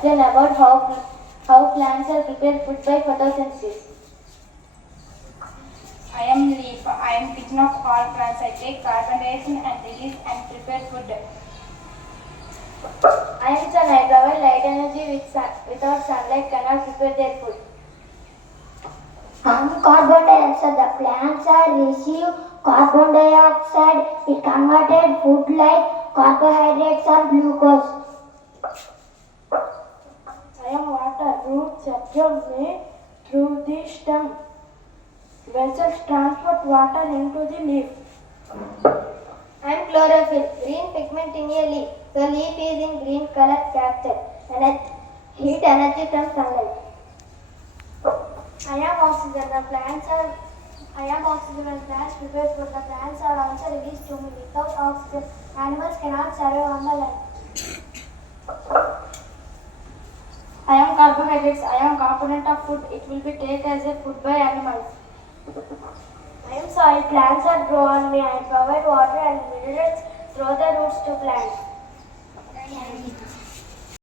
explain about how plants are prepared food by photosynthesis. I am leaf. I am kitchen of all plants. I take carbon dioxide and release and prepare food. I am sun. I provide light energy without sunlight cannot prepare their food. Carbon dioxide. The plants are receive carbon dioxide. It converted food like carbohydrates or glucose. I am water. Roots absorb me through the stem. Vessels transport water into the leaf. I am chlorophyll, green pigment in a leaf. The leaf is in green color captured heat energy from sunlight. I am oxygen. I am oxygen when plants prepare food. The plants are also released to me. Without oxygen, animals cannot survive on the land. I am carbohydrates. I am component of food. It will be taken as a food by animals. I am soil. Plants are grow on me. I provide water and minerals through the roots to plants.